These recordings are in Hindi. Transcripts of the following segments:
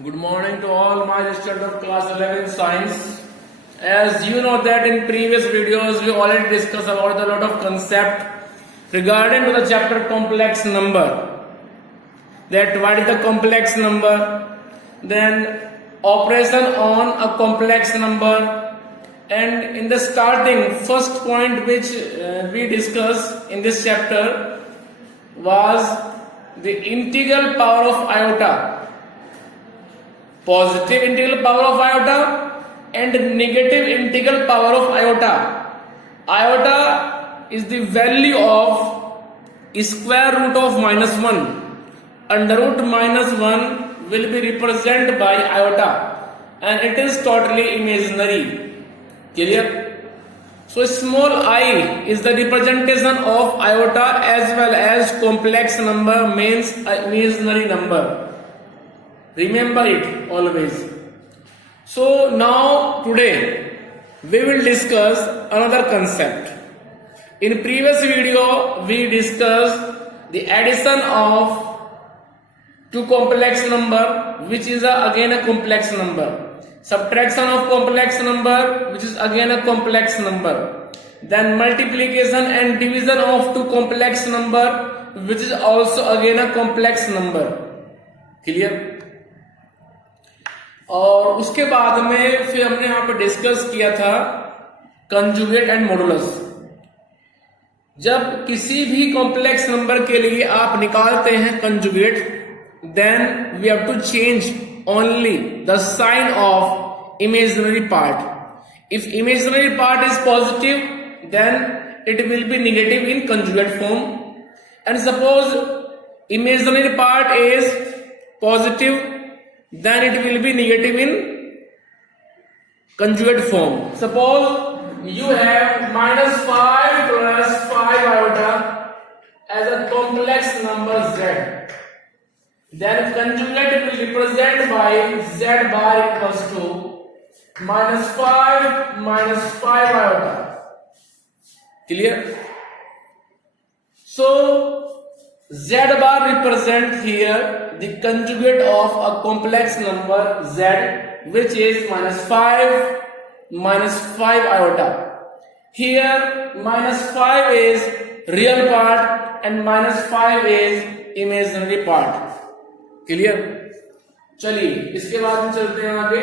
Good morning to all my students of class 11 science. As you know that in previous videos we already discussed about a lot of concept regarding to the chapter complex number. That what is the complex number, then operation on a complex number, and in the starting first point which we discussed in this chapter was the integral power of iota. Positive integral power of iota and negative integral power of iota. Iota is the value of square root of minus 1. Under root minus 1 will be represented by iota and it is totally imaginary. Clear? So small I is the representation of iota as well as complex number means imaginary number. Remember it always. So now today we will discuss another concept. In previous video we discussed the addition of two complex number which is again a complex number. Subtraction of complex number which is again a complex number. Then multiplication and division of two complex number which is also again a complex number. Clear? और उसके बाद में फिर हमने यहाँ पर डिस्कस किया था कंजुगेट एंड मॉडुलस. जब किसी भी कॉम्प्लेक्स नंबर के लिए आप निकालते हैं conjugate, then we have to change only the sign of imaginary part. If imaginary part is positive then it will be negative in conjugate form, and suppose imaginary part is positive then it will be negative in conjugate form. Suppose you have minus 5 plus 5 iota as a complex number z. Then conjugate will represent by z bar equals to minus 5 iota. Clear? So z bar represent here the conjugate of a complex number z, which is minus 5 iota. Here minus 5 is real part and minus 5 is imaginary part. Clear? चलिए इसके बाद हम चलते हैं आगे.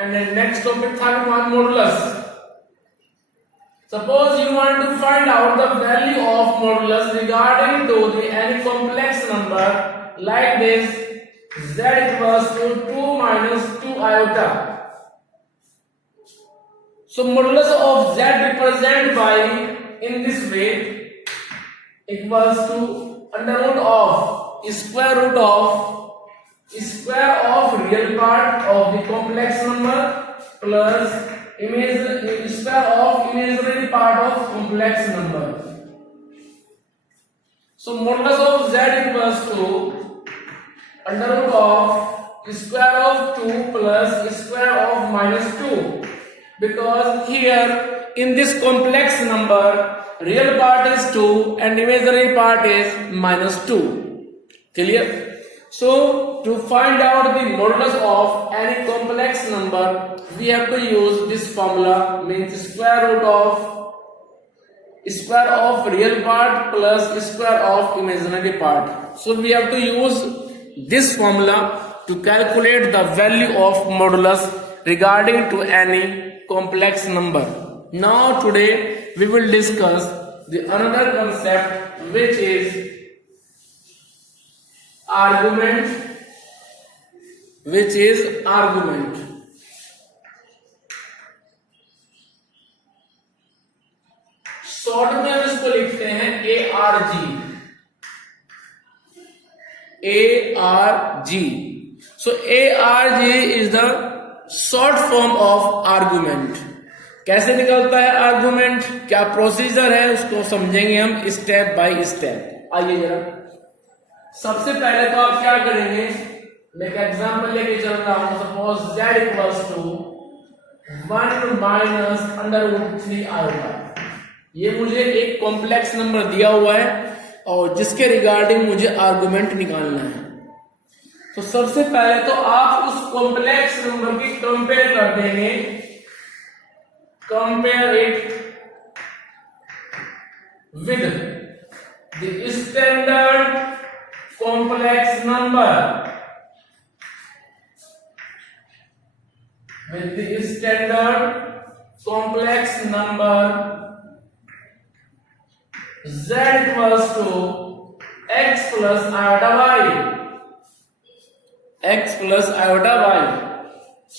एंड नेक्स्ट टॉपिक था modulus. Suppose you want to find out the value of modulus regarding to the any complex number like this, z equals to 2 minus 2 iota. So modulus of z represented by in this way equals to under root of square of real part of the complex number plus square of imaginary part of complex number. So modulus of z equals to under root of square of 2 plus square of minus 2, because here in this complex number real part is 2 and imaginary part is minus 2. Clear? So to find out the modulus of any complex number we have to use this formula, means square root of real part plus square of imaginary part. So we have to use this formula to calculate the value of modulus regarding to any complex number. Now today we will discuss the another concept which is argument. Short में हम इसको लिखते हैं ARG. So ARG is the short form of argument. कैसे निकलता है आर्गुमेंट, क्या प्रोसीजर है, उसको समझेंगे हम स्टेप बाय स्टेप. आइए जरा. सबसे पहले तो आप क्या करेंगे, मैं एक एग्जांपल लेके चल रहा हूं. Suppose z equals to 1 minus under root 3 iota. ये मुझे एक कॉम्प्लेक्स नंबर दिया हुआ है और जिसके रिगार्डिंग मुझे आर्गुमेंट निकालना है. तो सबसे पहले तो आप उस कॉम्प्लेक्स नंबर की कंपेयर कर देंगे, compare it with the standard complex number, with the standard complex number z equals to x plus iota y, x plus iota y.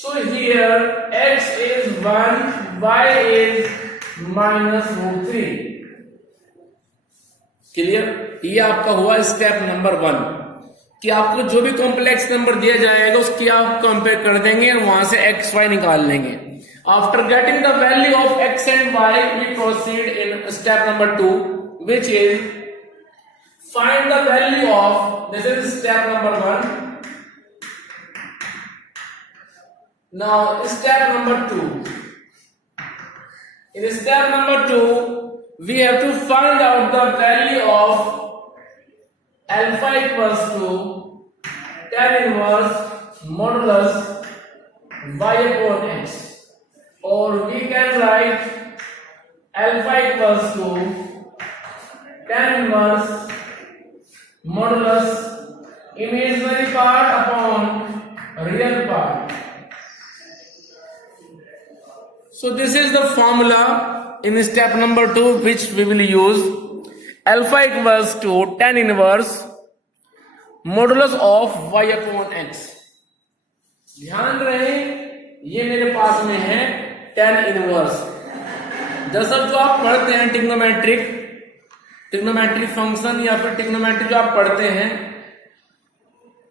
So here x is 1, y is minus root 3. Clear? ये आपका हुआ स्टेप नंबर 1 कि आपको जो भी कॉम्प्लेक्स नंबर दिया जाएगा उसकी आप कंपेयर कर देंगे और वहां से एक्स वाई निकाल लेंगे. After getting the value of x and y we proceed in step number 2 which is find the value of, this is step number 1. Now step number 2, in step number 2 we have to find out the value of alpha equals to tan inverse modulus y upon x, or we can write alpha equals to tan inverse modulus imaginary part upon real part. So this is the formula in step number 2 which we will use. Alpha equals to tan inverse modulus of y upon x. ध्यान रहे ये मेरे पास में है tan इनवर्स. दरअसल जो आप पढ़ते हैं ट्रिग्नोमेट्रिक फंक्शन या फिर ट्रिग्नोमेट्री जो आप पढ़ते हैं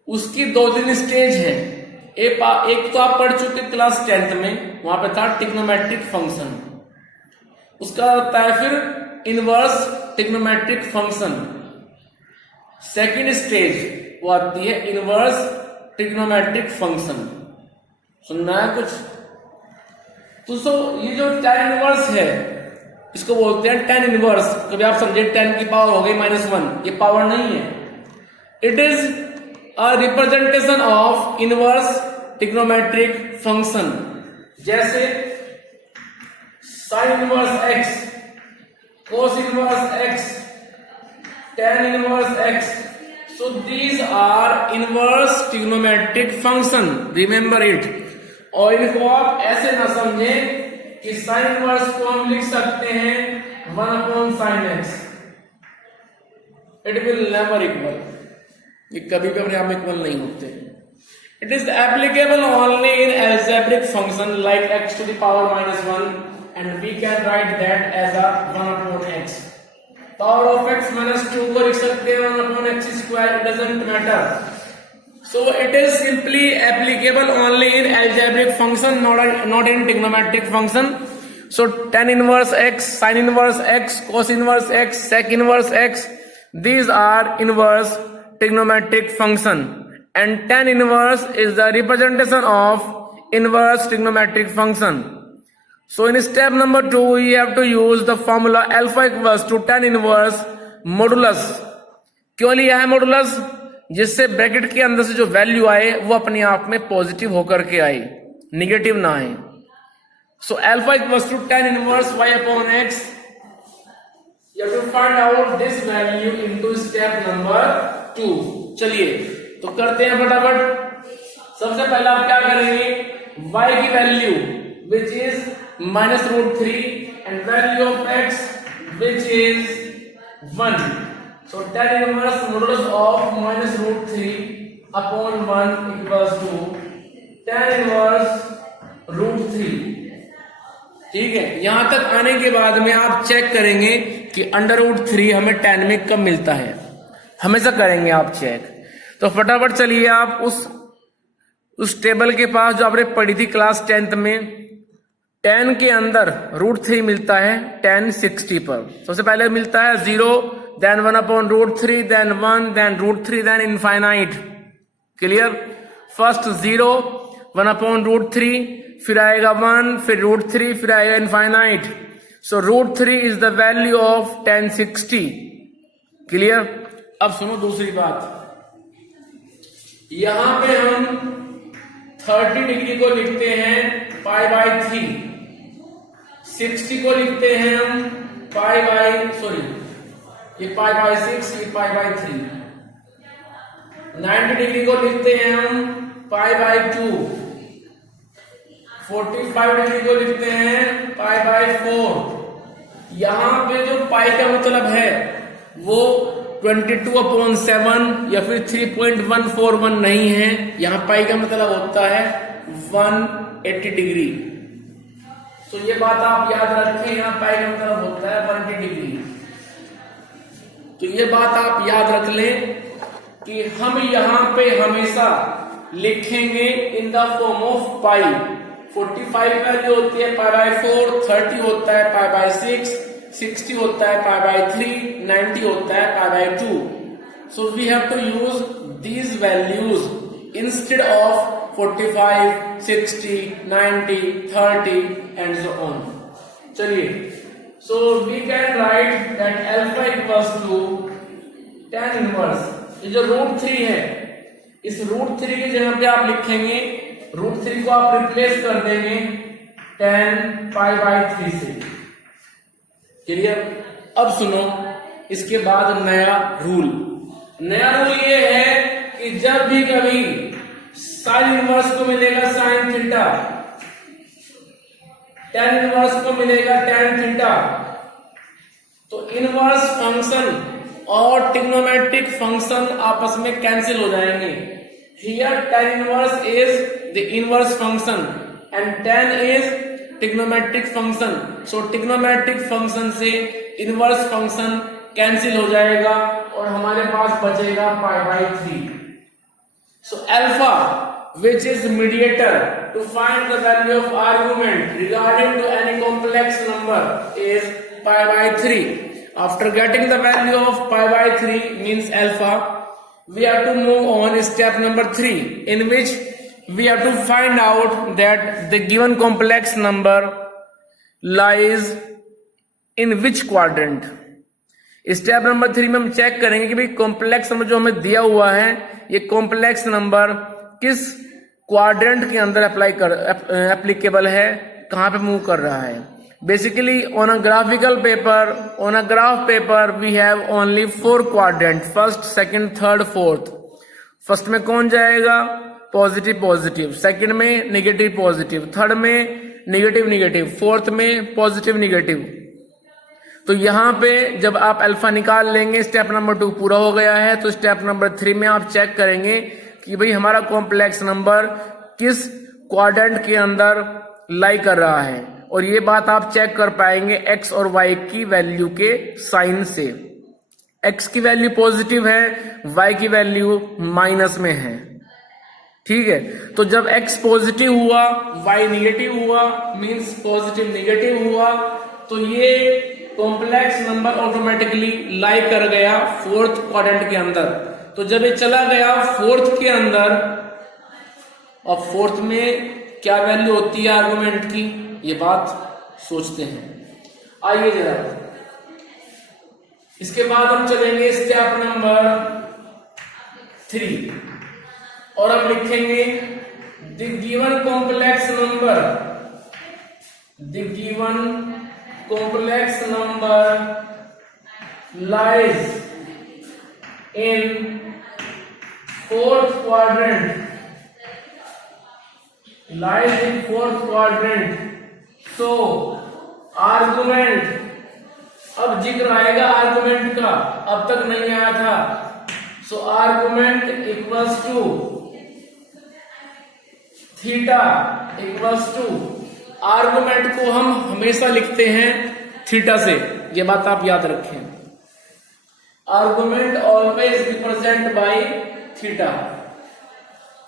उसकी 2-3 स्टेज है. एक तो आप पढ़ चुके क्लास 10th में, वहां पे था ट्रिग्नोमेट्रिक फंक्शन. उसका होता है फिर inverse trigonometric function. Second stage वो आती है इनवर्स ट्रिग्नोमेट्रिक फंक्शन. सुनना है कुछ? तो ये जो tan इनवर्स है इसको बोलते हैं tan इनवर्स. कभी आप समझे tan की पावर हो गई -1, ये पावर नहीं है. It is a representation of inverse trigonometric function. जैसे sin inverse x, cos inverse x, tan inverse x. So these are inverse trigonometric function. Remember it. और इनको आप ऐसे ना समझें कि sin inverse को हम लिख सकते हैं 1 upon sin x. It will never equal. ये कभी भी अपने आप में इक्वल नहीं होते. It is applicable only in algebraic function like x to the power -1. And we can write that as a 1 upon x. Power of x minus 2 को लिख सकते हैं 1 upon x square. It doesn't matter. So it is simply applicable only in algebraic function, not in trigonometric function. So tan inverse x, sin inverse x, cos inverse x, sec inverse x, these are inverse trigonometric function. And tan inverse is the representation of inverse trigonometric function. So in step number 2 we have to use the formula alpha equals to tan inverse modulus. क्यों लिया है मॉडुलस? जिससे ब्रैकेट के अंदर से जो वैल्यू आए वो अपने आप में पॉजिटिव होकर के आए, निगेटिव ना आए. So alpha equals to tan inverse y upon x. You have to find out this value into step number 2. चलिए तो करते हैं फटाफट. सबसे पहले आप क्या करेंगे, y की value which is -√3 and value of x which is 1. So tan inverse modulus of -√3 upon 1 equals to tan inverse √3. ठीक है. यहां तक आने के बाद में आप चेक करेंगे कि √3 हमें tan में कब मिलता है, हमेशा करेंगे आप चेक. तो फटाफट चलिए आप उस टेबल के पास जो आपने पढ़ी थी क्लास 10th में. tan के अंदर √3 मिलता है tan 60 पर. सबसे पहले मिलता है 0, then 1 upon √3, then 1, then √3, then infinite. Clear? First 0, 1 upon √3, फिर आएगा 1, फिर √3, फिर आएगा infinite. So √3 is the value of tan 60. Clear? अब सुनो दूसरी बात. यहां पे हम 30 डिग्री को लिखते हैं पाई बाय 3, 60 को लिखते हैं हम पाई बाय ये पाई बाय 6, ये पाई बाय 3, 90 डिग्री को लिखते हैं हम पाई बाय 2, 45 डिग्री को लिखते हैं पाई बाय 4। यहां पे जो पाई का मतलब है वो 22/7 या फिर 3.141 नहीं है। यहां पाई का मतलब होता है 180 डिग्री। तो ये बात आप याद रखें, यहां पाई का मतलब होता है 180 डिग्री। तो ये बात आप याद रख लें कि हम यहां पे हमेशा लिखेंगे in the form of pi. 45 value होती है पाई बाय 4, 30 होता है पाई बाय 6, 60 होता है पाई बाय 3, 90 होता है pi by 2। So we have to use these values instead of 45, 60, 90, 30 and so on. चलिए, so we can write that alpha equals to tan inverse. ये जो √3 है, इस √3 की जगह पे आप लिखेंगे, √3 को आप रिप्लेस कर देंगे tan पाई बाय 3 से। क्लियर? अब सुनो, इसके बाद नया रूल ये है कि जब भी कभी साइन इनवर्स को मिलेगा साइन थीटा, tan इनवर्स को मिलेगा tan थीटा, तो इनवर्स फंक्शन और ट्रिग्नोमेट्रिक फंक्शन आपस में कैंसिल हो जाएंगे। Here tan inverse is the inverse function and tan is trigonometric function. So trigonometric function से इनवर्स फंक्शन कैंसिल हो जाएगा और हमारे पास बचेगा pi by 3। So alpha which is mediator to find the value of argument regarding to any complex number is pi by 3. After getting the value of pi by 3 means alpha, we have to move on step number 3, in which we have to find out that the given complex number lies in which quadrant. Step number 3 में हम चेक करेंगे कि भाई कॉम्प्लेक्स नंबर जो हमें दिया हुआ है, ये कॉम्प्लेक्स नंबर किस क्वाड्रेंट के अंदर एप्लीकेबल है, कहां पे मूव कर रहा है। Basically on a graph paper we have only 4 quadrant, first, second, third, fourth. First में कौन जाएगा? पॉजिटिव पॉजिटिव, सेकंड में नेगेटिव पॉजिटिव, थर्ड में नेगेटिव नेगेटिव, फोर्थ में पॉजिटिव नेगेटिव। तो यहां पे जब आप अल्फा निकाल लेंगे, स्टेप नंबर 2 पूरा हो गया है, तो स्टेप नंबर 3 में आप चेक करेंगे कि भाई हमारा कॉम्प्लेक्स नंबर किस क्वाड्रेंट के अंदर लाई कर रहा है। और ये बात आप चेक कर पाएंगे x और y की वैल्यू के साइन से। x की वैल्यू पॉजिटिव है, y की वैल्यू माइनस में है। ठीक है, तो जब x पॉजिटिव हुआ, y निगेटिव हुआ, मींस पॉजिटिव निगेटिव हुआ, तो ये कॉम्प्लेक्स नंबर ऑटोमेटिकली लाई कर गया 4th क्वाड्रेंट के अंदर। तो जब ये चला गया 4th के अंदर, और 4th में क्या वैल्यू होती है आर्गुमेंट की, ये बात सोचते हैं। आइए जरा, इसके बाद हम चलेंगे स्टेप नंबर 3 और हम लिखेंगे the given complex number lies in 4th quadrant, so argument, अब जिक्र आएगा आर्गुमेंट का, अब तक नहीं आया था। So argument equals to theta equals to, argument को हम हमेशा लिखते हैं थीटा से, ये बात आप याद रखें। Argument always represent by theta.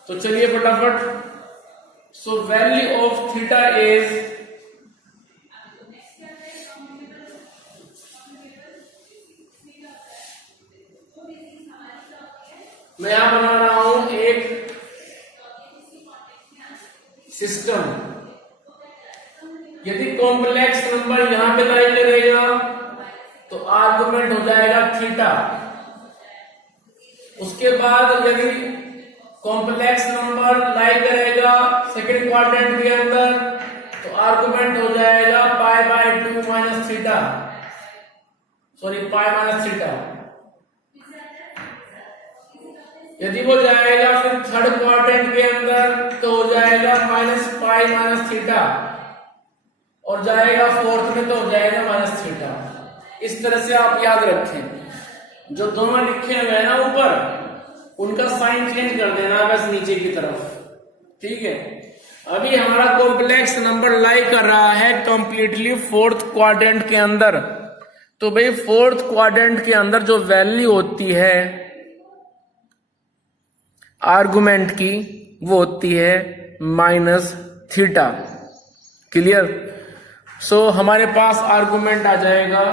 तो चलिए फटाफट, so value of theta is मैं यहां बना रहा हूं एक सिस्टम। यदि कॉम्प्लेक्स नंबर यहां पे लाई करेगा तो आर्गुमेंट हो जाएगा थीटा। उसके बाद यदि कॉम्प्लेक्स नंबर लाई करेगा सेकंड क्वाड्रेंट के अंदर, तो आर्गुमेंट हो जाएगा पाई by 2 minus theta, sorry pi minus theta. यदि वो जाएगा फिर थर्ड क्वाड्रेंट के अंदर तो हो जाएगा माइनस पाई माइनस थीटा, और जाएगा फोर्थ में तो हो जाएगा माइनस थीटा। इस तरह से आप याद रखें, जो दोनों लिखे हुए हैं ना ऊपर, उनका साइन चेंज कर देना बस नीचे की तरफ, ठीक है। अभी हमारा कॉम्प्लेक्स नंबर लाई कर रहा है कंप्लीटली फोर्थ क्वाड्रेंट के अंदर, तो भाई फोर्थ क्वाड्रेंट के अंदर जो वैल्यू होती है आर्गुमेंट की, वो होती है माइनस थीटा। क्लियर? सो हमारे पास आर्गुमेंट आ जाएगा,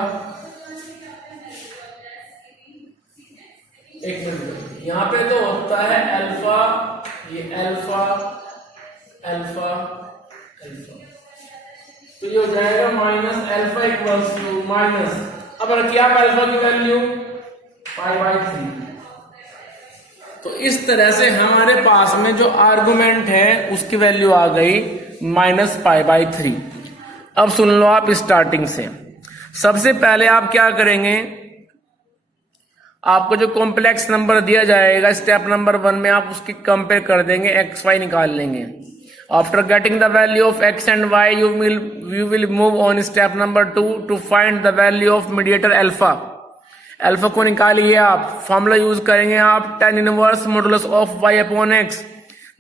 एक मिनट, यहां पे तो होता है अल्फा, ये अल्फा अल्फा अल्फा, तो ये हो जाएगा minus alpha equals to minus, अब रखिए आप अल्फा की वैल्यू पाई बाय 3। तो इस तरह से हमारे पास में जो आर्गुमेंट है उसकी वैल्यू आ गई माइनस पाई बाय 3। अब सुन लो आप स्टार्टिंग से। सबसे पहले आप क्या करेंगे, आपको जो कॉम्प्लेक्स नंबर दिया जाएगा स्टेप नंबर 1 में आप उसकी कंपेयर कर देंगे, एक्स वाई निकाल लेंगे। After getting the value of x and y you will move on step number 2 to find the value of mediator alpha. Alpha को निकालिए आप, फॉर्मूला यूज करेंगे आप tan inverse modulus of y upon x।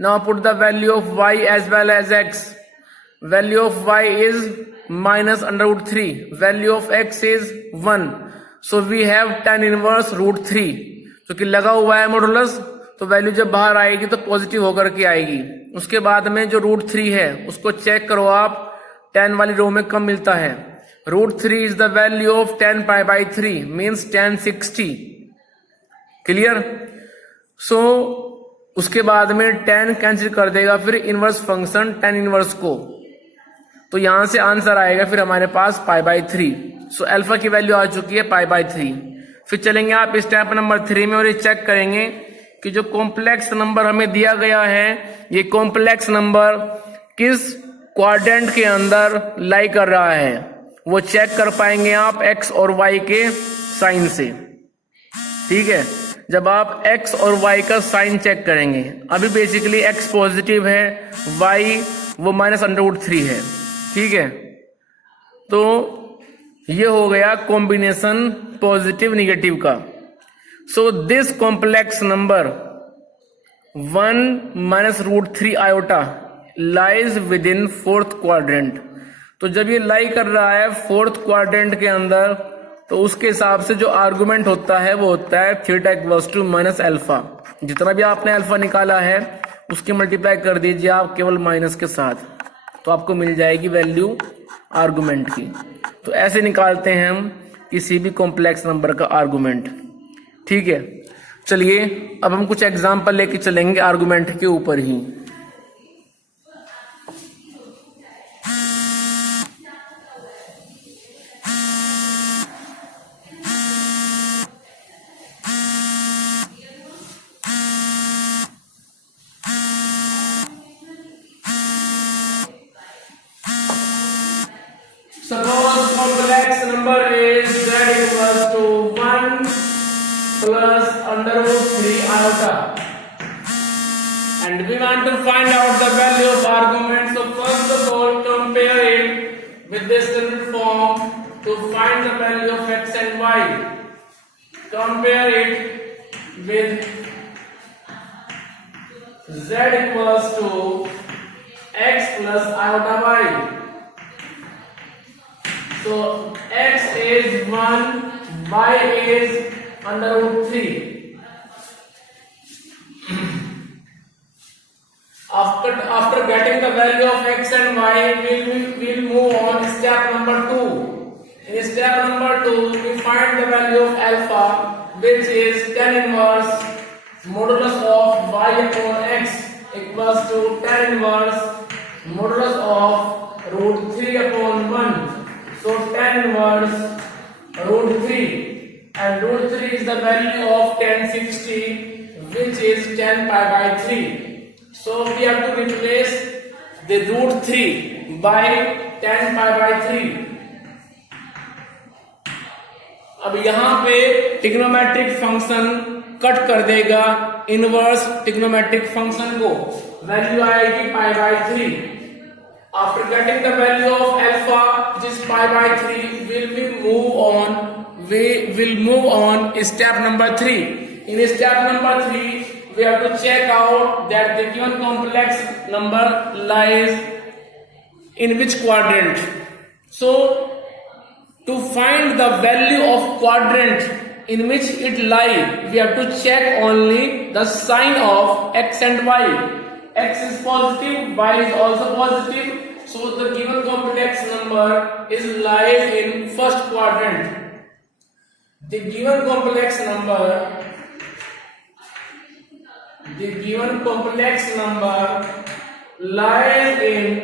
Now put the value of y as well as x। Value of y is minus √3, value of x is 1, so we have tan inverse √3, क्योंकि लगा हुआ है मॉडुलस, तो वैल्यू जब बाहर आएगी तो पॉजिटिव होकर के आएगी। उसके बाद में जो √3 है उसको चेक करो आप, tan वाली रो में कम मिलता है। √3 is the value of tan pi by 3 means tan 60। Clear? सो उसके बाद में tan कैंसिल कर देगा फिर इनवर्स फंक्शन tan इनवर्स को, तो यहां से आंसर आएगा फिर हमारे पास पाई बाय 3। सो अल्फा की वैल्यू आ चुकी है पाई बाय 3। फिर चलेंगे आप स्टेप नंबर 3 में और ये चेक करेंगे कि जो कॉम्प्लेक्स नंबर हमें दिया गया है ये कॉम्प्लेक्स नंबर किस क्वाड्रेंट के अंदर लाई कर रहा है, वो चेक कर पाएंगे आप x और y के साइन से। ठीक है, जब आप x और y का साइन चेक करेंगे, अभी बेसिकली x पॉजिटिव है, y वो माइनस √3 है। ठीक है, तो ये हो गया कॉम्बिनेशन पॉजिटिव निगेटिव का। So this complex number 1 minus √3 iota lies with in fourth quadrant. तो जब ये लाई कर रहा है फोर्थ क्वाड्रेंट के अंदर, तो उसके हिसाब से जो आर्गुमेंट होता है वो होता है theta equals to minus alpha. जितना भी आपने अल्फा निकाला है उसकी मल्टीप्लाई कर दीजिए आप केवल माइनस के साथ, तो आपको मिल जाएगी वैल्यू आर्गुमेंट की। तो ऐसे निकालते हैं हम किसी भी कॉम्प्लेक्स नंबर का आर्गुमेंट। ठीक है, चलिए अब हम कुछ एग्जाम्पल लेके चलेंगे आर्गुमेंट के ऊपर ही। Suppose complex number is z equals to 1 plus √3 iota, and we want to find out the value of argument. So first of all, compare it with the standard form to find the value of x and y. Compare it with z equals to x plus iota y. So x is 1, y is √3. After getting the value of x and y, we'll move on step number 2. In step number 2, we find the value of alpha, which is tan inverse modulus of y upon x equals to tan inverse modulus of √3 upon 1. So tan inverse √3, and √3 is the value of tan 60, which is 10 pi by 3. So we have to replace the root 3 by 10 pi by 3. अब यहां पे ट्रिग्नोमेट्रिक फंक्शन कट कर देगा इनवर्स ट्रिग्नोमेट्रिक फंक्शन को, वैल्यू आएगी pi by 3. After getting the value of alpha which is pi by 3, we will move on step number 3. In step number 3 we have to check out that the given complex number lies in which quadrant. So to find the value of quadrant in which it lies, we have to check only the sign of x and y. X is positive, y is also positive, so the given complex number is lies in first quadrant. The given complex number lies in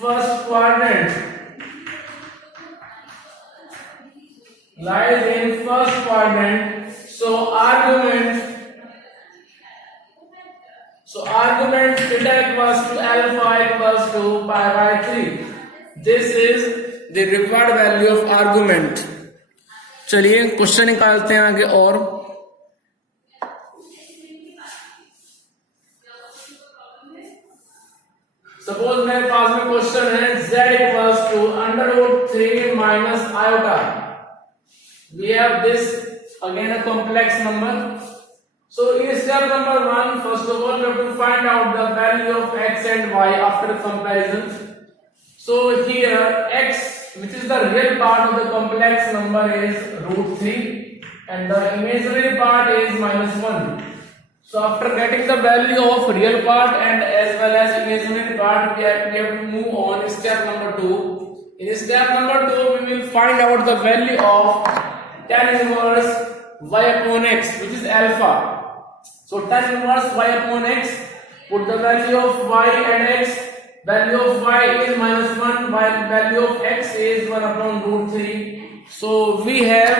first quadrant. So argument theta equals to alpha equals to pi by 3. This is the required value of argument. चलिए क्वेश्चन निकालते हैं आगे. और सपोज मेरे पास में क्वेश्चन है z equals to under root 3 minus iota. We have this again a complex number. So in step number 1, first of all we have to find out the value of x and y after comparison. So here x, which is the real part of the complex number, is root 3 and the imaginary part is minus 1. So after getting the value of real part and as well as imaginary part, we have to move on step number 2. In step number 2 we will find out the value of tan inverse y upon x, which is alpha. So tan inverse y upon x, put the value of y and x. Value of y is minus 1 while value of x is 1 upon root 3. So we have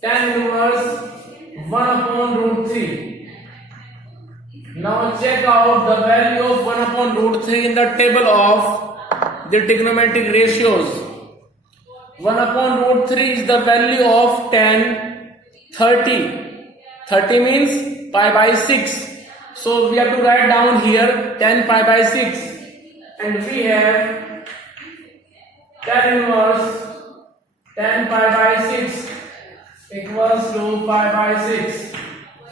tan inverse 1 upon root 3. Now check out the value of 1 upon root 3 in the table of the trigonometric ratios. 1 upon root 3 is the value of tan 30. 30 means pi by 6. So we have to write down here 10 pi by 6. And we have tan inverse 10 pi by 6 equals to pi by 6.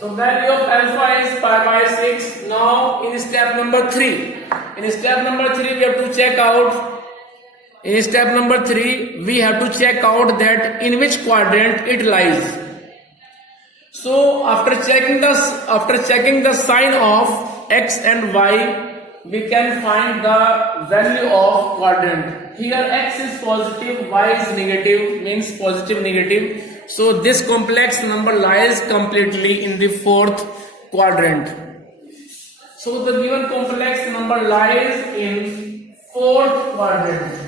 So value of alpha is pi by 6. Now in step number 3. In step number 3 we have to check out. In step number 3 we have to check out that in which quadrant it lies. So after checking the sign of x and y, we can find the value of quadrant. Here x is positive, y is negative, means positive negative. So this complex number lies completely in the fourth quadrant. So the given complex number lies in fourth quadrant.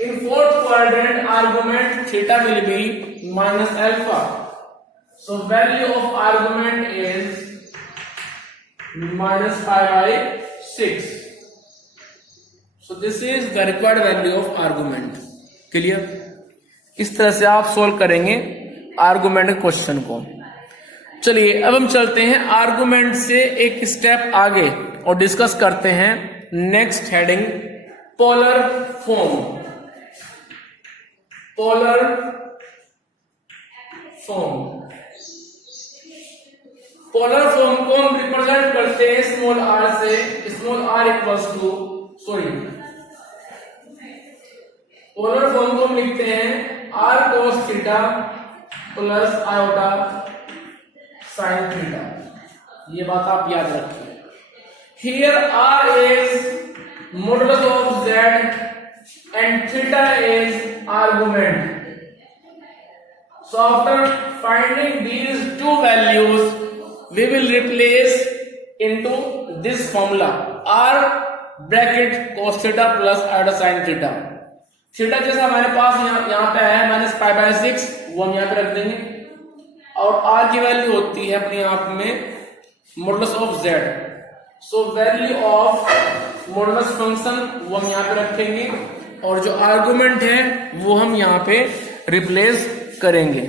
In fourth quadrant, argument theta will be minus alpha. So value of argument is minus pi by 6. So this is the required value of argument. Clear? इस तरह से आप सोल्व करेंगे आर्गुमेंट क्वेश्चन को. चलिए अब हम चलते हैं आर्गुमेंट से एक स्टेप आगे और डिस्कस करते हैं next heading polar form. Polar form. Polar form को हम रिप्रेजेंट करते हैं स्मॉल आर से. Small r equals to polar form को हम लिखते हैं r cos theta plus iota sine theta. ये बात आप याद रखिए. Here r is modulus of z and theta is argument. So after finding these two values, we will replace into this formula r bracket cos theta plus iota sin theta. Theta जैसा हमारे पास यहाँ पे है -π/6, वो हम यहाँ पे रख देंगे। और आर की वैल्यू होती है अपने आप में modulus of Z. So value of modulus function वो हम यहाँ पे रखेंगे और जो आर्गुमेंट है वो हम यहाँ पे रिप्लेस करेंगे।